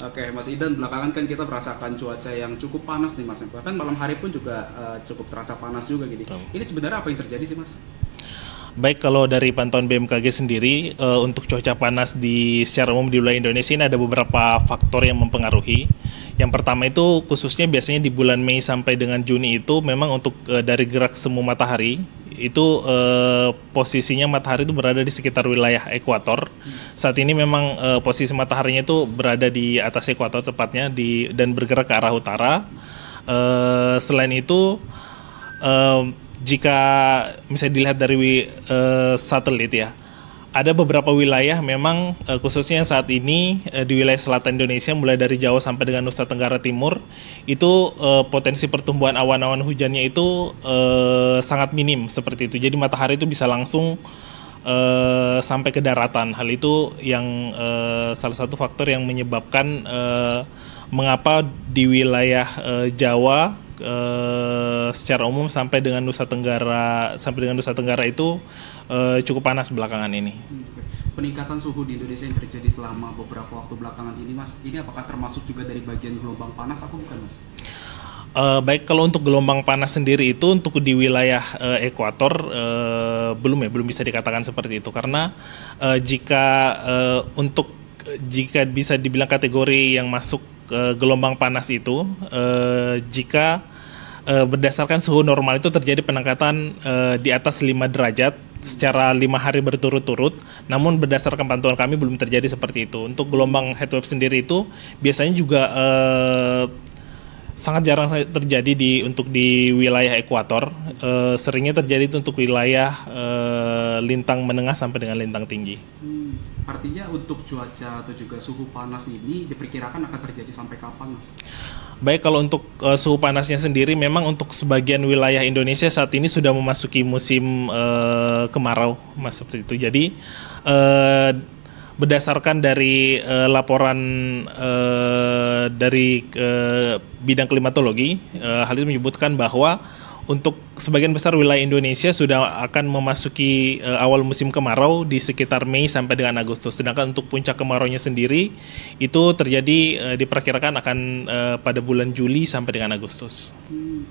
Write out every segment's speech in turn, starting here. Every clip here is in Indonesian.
Oke, Mas Idan, belakangan kan kita merasakan cuaca yang cukup panas nih Mas. Bahkan malam hari pun juga cukup terasa panas juga gini. Betul. Ini sebenarnya apa yang terjadi sih Mas? Baik, kalau dari pantauan BMKG sendiri, untuk cuaca panas di secara umum di wilayah Indonesia ini ada beberapa faktor yang mempengaruhi. Yang pertama itu khususnya biasanya di bulan Mei sampai dengan Juni itu memang untuk dari gerak semu matahari itu posisinya matahari itu berada di sekitar wilayah ekuator. Saat ini memang posisi mataharinya itu berada di atas ekuator tepatnya dan bergerak ke arah utara. Selain itu jika misalnya dilihat dari satelit ya, ada beberapa wilayah memang khususnya yang saat ini di wilayah selatan Indonesia mulai dari Jawa sampai dengan Nusa Tenggara Timur itu potensi pertumbuhan awan-awan hujannya itu sangat minim seperti itu. Jadi matahari itu bisa langsung sampai ke daratan. Hal itu yang salah satu faktor yang menyebabkan mengapa di wilayah Jawa secara umum sampai dengan Nusa Tenggara itu cukup panas belakangan ini. Oke. Peningkatan suhu di Indonesia yang terjadi selama beberapa waktu belakangan ini Mas, ini apakah termasuk juga dari bagian gelombang panas atau bukan Mas? Baik, kalau untuk gelombang panas sendiri itu untuk di wilayah ekuator belum bisa dikatakan seperti itu karena jika jika bisa dibilang kategori yang masuk gelombang panas itu jika berdasarkan suhu normal itu terjadi peningkatan di atas 5 derajat secara 5 hari berturut-turut, namun berdasarkan pantauan kami belum terjadi seperti itu. Untuk gelombang heatwave sendiri itu biasanya juga sangat jarang terjadi untuk di wilayah ekuator. Seringnya terjadi itu untuk wilayah lintang menengah sampai dengan lintang tinggi. Artinya untuk cuaca atau juga suhu panas ini diperkirakan akan terjadi sampai kapan Mas? Baik, kalau untuk suhu panasnya sendiri memang untuk sebagian wilayah Indonesia saat ini sudah memasuki musim kemarau, Mas, seperti itu. Jadi berdasarkan dari laporan dari bidang klimatologi, hal itu menyebutkan bahwa untuk sebagian besar wilayah Indonesia sudah akan memasuki awal musim kemarau di sekitar Mei sampai dengan Agustus. Sedangkan untuk puncak kemaraunya sendiri itu terjadi diperkirakan akan pada bulan Juli sampai dengan Agustus.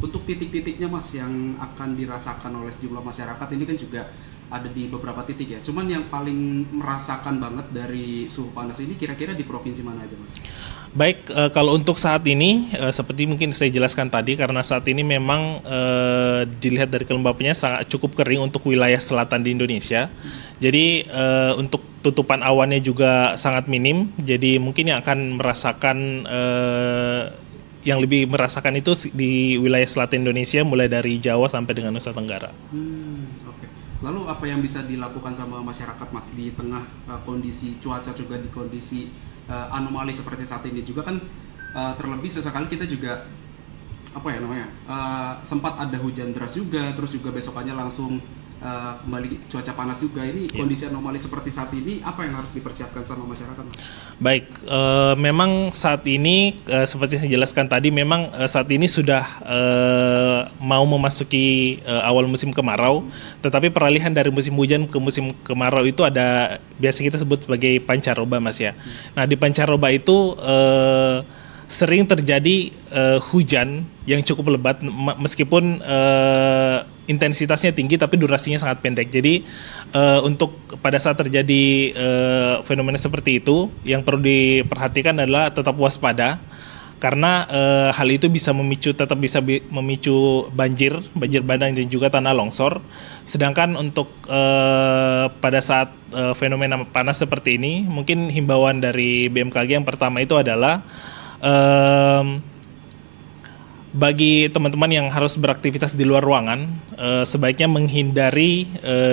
Untuk titik-titiknya Mas yang akan dirasakan oleh sejumlah masyarakat ini kan juga ada di beberapa titik ya. Cuman yang paling merasakan banget dari suhu panas ini kira-kira di provinsi mana aja Mas? Baik, kalau untuk saat ini seperti mungkin saya jelaskan tadi karena saat ini memang dilihat dari kelembapannya sangat cukup kering untuk wilayah selatan di Indonesia. Jadi untuk tutupan awannya juga sangat minim. Jadi mungkin yang akan merasakan yang lebih merasakan itu di wilayah selatan Indonesia mulai dari Jawa sampai dengan Nusa Tenggara. Oke. Lalu apa yang bisa dilakukan sama masyarakat Mas di tengah kondisi cuaca juga di kondisi anomali seperti saat ini juga kan terlebih sesekali kita juga apa ya namanya sempat ada hujan deras juga terus juga besokannya langsung kembali cuaca panas juga ini kondisi anomali seperti saat ini apa yang harus dipersiapkan sama masyarakat Mas? Baik, memang saat ini seperti saya jelaskan tadi memang saat ini sudah mau memasuki awal musim kemarau, tetapi peralihan dari musim hujan ke musim kemarau itu ada biasa kita sebut sebagai pancaroba Mas ya. Nah di pancaroba itu sering terjadi hujan yang cukup lebat meskipun intensitasnya tinggi tapi durasinya sangat pendek. Jadi untuk pada saat terjadi fenomena seperti itu yang perlu diperhatikan adalah tetap waspada karena hal itu bisa memicu banjir bandang dan juga tanah longsor. Sedangkan untuk pada saat fenomena panas seperti ini mungkin himbauan dari BMKG yang pertama itu adalah bagi teman-teman yang harus beraktivitas di luar ruangan, sebaiknya menghindari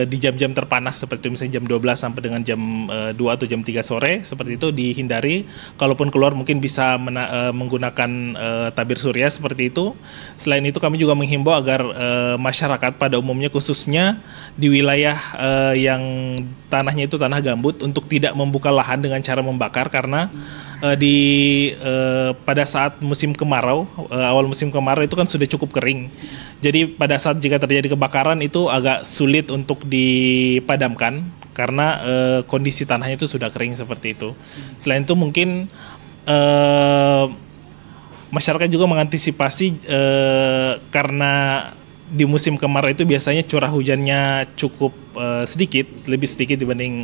di jam-jam terpanas seperti misalnya jam 12 sampai dengan jam 2 atau jam 3 sore, seperti itu dihindari. Kalaupun keluar mungkin bisa menggunakan tabir surya seperti itu. Selain itu kami juga menghimbau agar masyarakat pada umumnya khususnya di wilayah yang tanahnya itu tanah gambut untuk tidak membuka lahan dengan cara membakar karena pada saat musim kemarau, awal musim kemarau itu kan sudah cukup kering. Jadi pada saat jika terjadi kebakaran itu agak sulit untuk dipadamkan karena kondisi tanahnya itu sudah kering seperti itu. Selain itu mungkin masyarakat juga mengantisipasi karena di musim kemarau itu biasanya curah hujannya cukup sedikit, lebih sedikit dibanding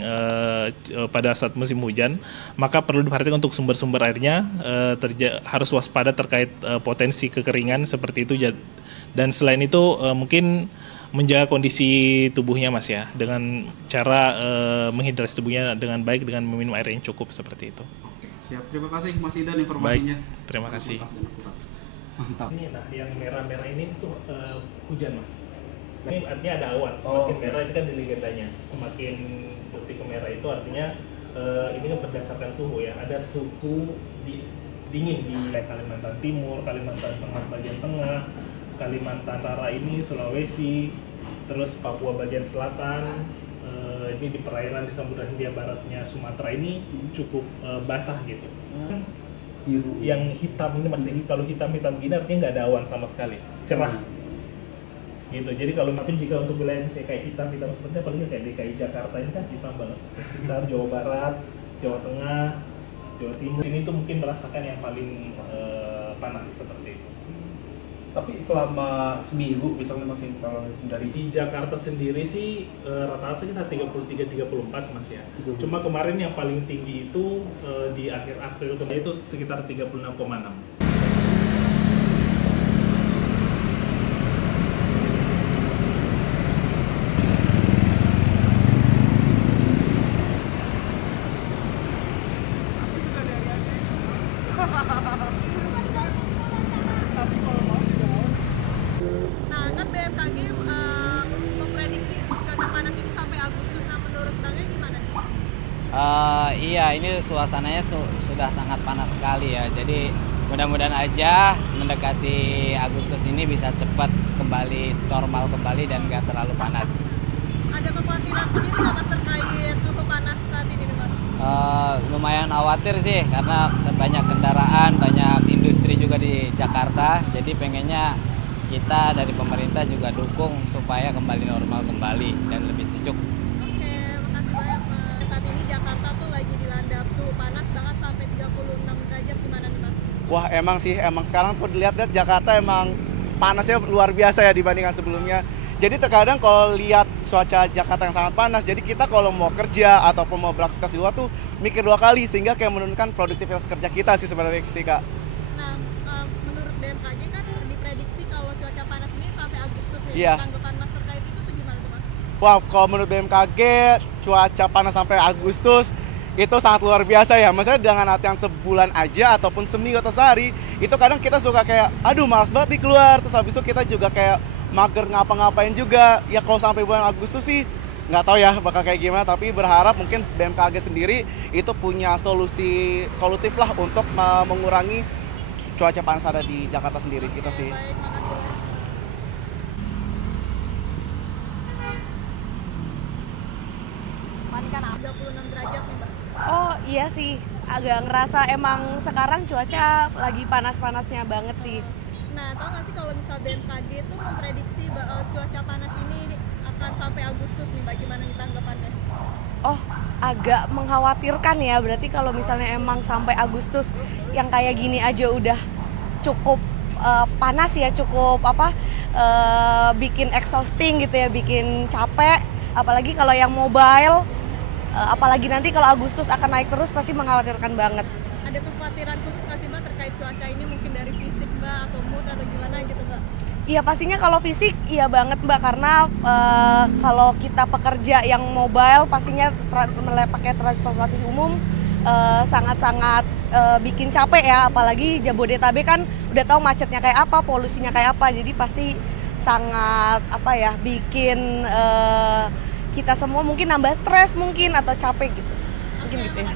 pada saat musim hujan, maka perlu diperhatikan untuk sumber-sumber airnya, harus waspada terkait potensi kekeringan seperti itu. Dan selain itu mungkin menjaga kondisi tubuhnya Mas ya, dengan cara menghidrasi tubuhnya dengan baik dengan meminum air yang cukup seperti itu. Oke, siap. Terima kasih Mas Idan informasinya. Baik, terima kasih. Mantap. Ini yang merah-merah ini tuh hujan Mas. Ini artinya ada awan, semakin merah itu kan di legendanya. Semakin putih ke merah itu artinya ini kan berdasarkan suhu ya. Ada suhu dingin di Kalimantan Timur, Kalimantan Tengah bagian tengah, Kalimantan Utara ini, Sulawesi, terus Papua bagian selatan, ini di perairan di Samudra Hindia Baratnya Sumatera ini cukup basah gitu. Yang hitam ini masih, kalau hitam-hitam gini artinya nggak ada awan sama sekali, cerah gitu. Jadi kalau mungkin jika untuk wilayah misalnya kayak hitam-hitam seperti apalagi kayak DKI Jakarta ini kan hitam banget, sekitar Jawa Barat, Jawa Tengah, Jawa Timur ini tuh mungkin merasakan yang paling panas seperti itu. Tapi selama seminggu misalnya masih kalau dari Di Jakarta sendiri sih rata-rata sekitar 33-34 Mas ya. Cuma kemarin yang paling tinggi itu di akhir April kemarin itu sekitar 36,6. Nah, kan BMKG memprediksi cuaca panas ini sampai Agustus. Nah, menurut Bangnya gimana nih? Iya, ini suasananya sudah sangat panas sekali ya. Jadi mudah-mudahan aja mendekati Agustus ini bisa cepat kembali normal kembali dan nggak terlalu panas. Ada kekhawatiran sendiri nggak Mas terkait suhu panas saat ini nih Mas? Lumayan khawatir sih karena banyak kendaraan, banyak industri juga di Jakarta. Jadi pengennya kita dari pemerintah juga dukung supaya kembali normal kembali dan lebih sejuk. Oke, makasih banyak Mas. Saat ini Jakarta tuh lagi dilanda suhu panas banget sampai 36 derajat. Gimana nih Mas? Wah emang sekarang tuh dilihat Jakarta emang panasnya luar biasa ya dibandingkan sebelumnya. Jadi terkadang kalau lihat cuaca Jakarta yang sangat panas, jadi kita kalau mau kerja ataupun mau beraktivitas di luar tuh mikir 2 kali sehingga kayak menurunkan produktivitas kerja kita sih sebenarnya sih Kak. Nah, menurut BMKG kan diprediksi kalau cuaca panas ini sampai Agustus nih. Iya. Tanggapan Mas terkait itu tuh gimana tuh Mas? Wah kalau menurut BMKG cuaca panas sampai Agustus itu sangat luar biasa ya. Maksudnya dengan artian sebulan aja ataupun seminggu atau sehari, itu kadang kita suka kayak aduh malas banget nih keluar. Terus habis itu kita juga kayak mager ngapa-ngapain juga. Ya kalau sampai bulan Agustus sih nggak tahu ya bakal kayak gimana, tapi berharap mungkin BMKG sendiri itu punya solutif lah untuk mengurangi cuaca panas ada di Jakarta sendiri gitu sih. Baik, makasih. Panikan 36 derajat nih Mbak. Oh iya sih, agak ngerasa emang sekarang cuaca lagi panas-panasnya banget sih. Nah, tau gak sih kalau misal BMKG itu memprediksi cuaca panas ini akan sampai Agustus nih, bagaimana nih tanggapannya? Oh, agak mengkhawatirkan ya, berarti kalau misalnya emang sampai Agustus yang kayak gini aja udah cukup panas ya, cukup bikin exhausting gitu ya, bikin capek. Apalagi kalau yang mobile, apalagi nanti kalau Agustus akan naik terus pasti mengkhawatirkan banget. Ada kekhawatiran khusus nggak sih Mbak terkait cuaca ini, mungkin dari fisik Mbak atau mood atau gimana gitu Mbak? Iya pastinya kalau fisik iya banget Mbak, karena kalau kita pekerja yang mobile pastinya pakai transportasi umum sangat-sangat bikin capek ya, apalagi Jabodetabek kan udah tahu macetnya kayak apa, polusinya kayak apa, jadi pasti sangat bikin kita semua mungkin nambah stres mungkin atau capek gitu, mungkin gitu ya.